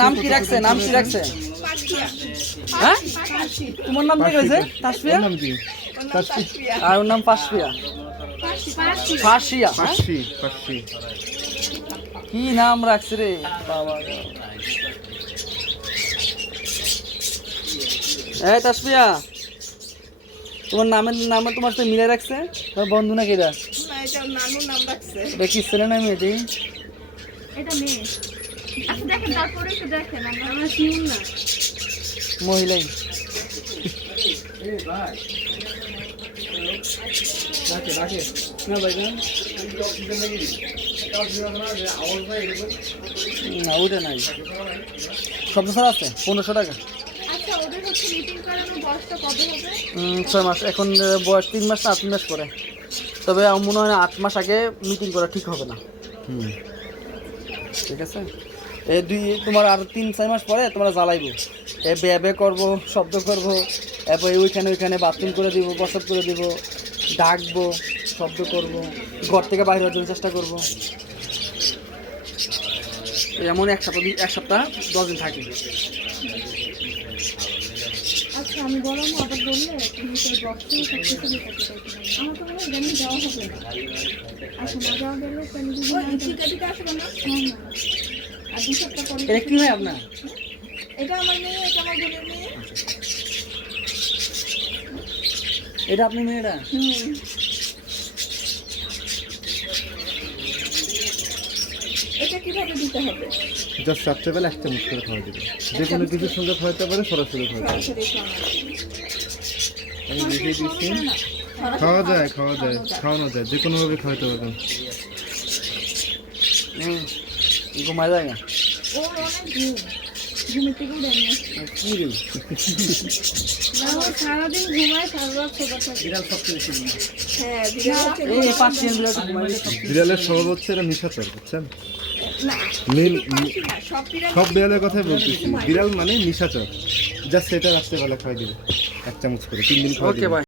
নাম কি রাখছে? নাম কি রাখছে? হ্যাঁ, তোমার নাম কি রাখছে? তাসফিয়া। নাম কি? আর ওর নাম পাশফিয়া। ফাশিয়া। পাশি পাশি। কি নাম রাখছে রে বাবা। এই তাসফিয়া, তোমার নামে তোমার সাথে মিলে রাখছে? তোমার বন্ধু নাকি এটা? না, এটা নানুর নাম রাখছে। এটা কি ছেলে না মেয়ে? এটা মেয়ে। আচ্ছা দেখেন, তারপরে একটু দেখেন, আমরা শিউর না। মহিলাই। না ওটা নাই, শব্দ ছাড়া আছে 1500 টাকা। আচ্ছা, ওদের হচ্ছে মিটিং করানোর বয়সটা কবে হবে? 6 মাস। এখন বয়স 3 মাস না 3 মাস পরে। তবে আমার মনে হয় না 8 মাস আগে মিটিং করা ঠিক হবে না। ঠিক আছে, এই তোমার আর 3-4 মাস পরে তোমরা জ্বালাইবো, বে করবো, শব্দ করবো, এরপর ওইখানে বাথরুম করে দিব, প্রসাব করে দিব, ডাকবো, শব্দ করবো, ঘর থেকে বাইরে হওয়ার জন্য চেষ্টা করবো। এমন এক সপ্তাহ 10 দিন থাকি। আচ্ছা, আমি বললাম আবার বললে তুমি তো বক্সে সবকিছু করতে চাইছো। আমার তো মনে হয় জানি যাওয়া হবে না। আচ্ছা, না যাওয়া গেলে তুমি যদি আসবে না। আর 2 সপ্তাহ পরে এটা কি হয় আপনার? এটা আমার মেয়ে, এটা আমার বোনের মেয়ে। এটা আপনি মেয়েরা? এটা কিভাবে দিতে হবে? জাস্ট রাত্রেবেলা 1 চামচ করে খাওয়া দিবে। যে কোনো কিছুর সঙ্গে খাওয়াতে পারে, সরাসরি খাওয়াতে পারে। সরাসরি খাওয়া। আমি দেখিয়ে দিচ্ছি। খাওয়া যায়, খাওয়ানো যায়, যে কোনোভাবে খাওয়াতে পারবেন। ঘুমায় যায় না? ও অনেক ঘুমের থেকেও দেয় না। কি রে, সারাদিন ঘুমায়, সারা রাত খোঁজা থাকে। বিড়াল সবচেয়ে বেশি ঘুমায়। হ্যাঁ, বিড়াল হচ্ছে এই পার্সিয়ান বিড়াল তো ঘুমায় বেশি। বিড়ালের স্বভাব হচ্ছে এরা নিশাচর, বুঝছেন? না, নীল সব বিড়াল সব বিড়ালের কথাই বলতেছি। বিড়াল মানে নিশাচর। জাস্ট সেটা রাত্রেবেলা খাওয়াই দিবে 1 চামচ করে, 3 দিন খাওয়া ওকে দিবে। বাই।